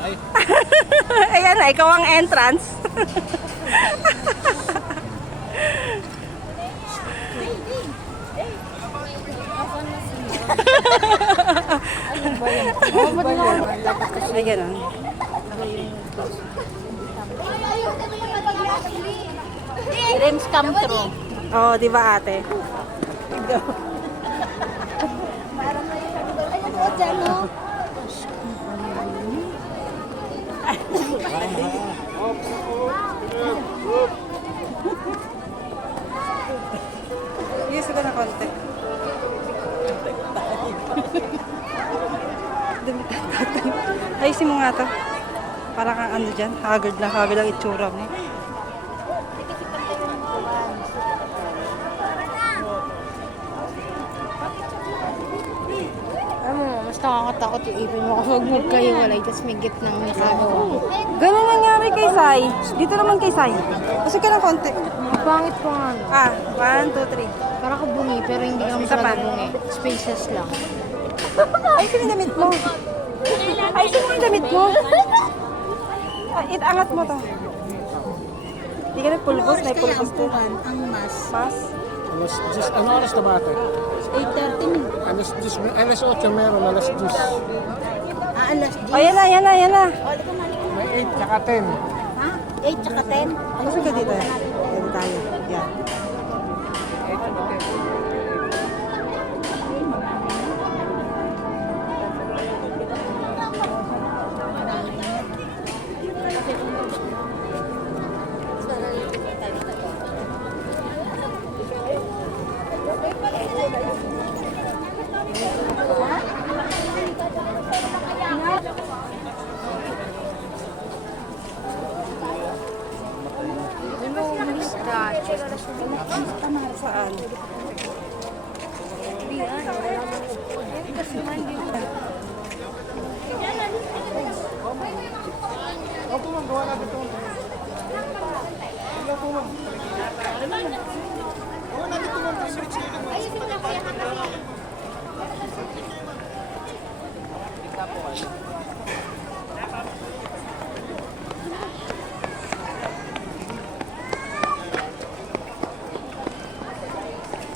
Ay. Ayan na, ikaw ang entrance. Ay, ganun. Dreams come true. Oo, di ba ate? Yes, ko na konti. Ayusin mo nga to. Para kang ano dyan, haggard na haggard ang itsura mo. Mas nakakatakot yung ipin mo kapag magkahiwalay tapos may gitnang nakagawa. Ganun nangyari kay Sai. Dito naman kay Sai. Kasi ka ng konti. Ang pangit pa nga no. 1, 2, 3. Para ka bungi pero hindi kami Isa pa. talaga bungi. Spaces lang. Ayusin yung damit mo. Ayusin mo yung damit mo. Itangat mo to. Hindi ka na pulbos. May pulbos to. Ang mas. Mas? Ano oras na ba ate? 8:30. Alas 8 meron, alas 10. Alas O, yan na, yan na, yan na. May 8 tsaka 10. Ha? 8 tsaka 10? Gusto ka dito. Dito tayo. Yan. Saan? Opo ma'am, gawa natin ito. Hello po ma'am. Gawa natin ito ma'am.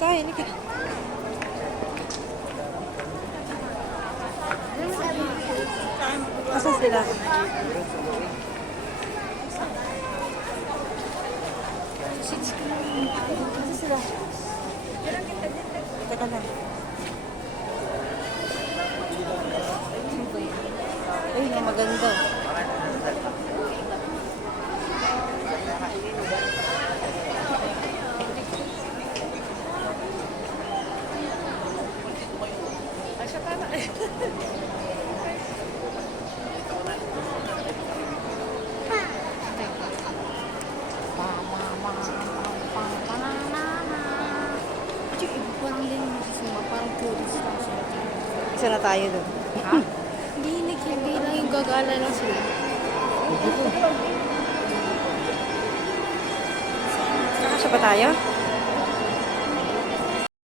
Kaya, hindi ka. Asan sila? Asan sila? Teka lang. Ay, ang maganda. Parang tourist lang sila. Isa na tayo doon. Ha? Hindi lang yung gagala lang sila. Nakasya ba tayo?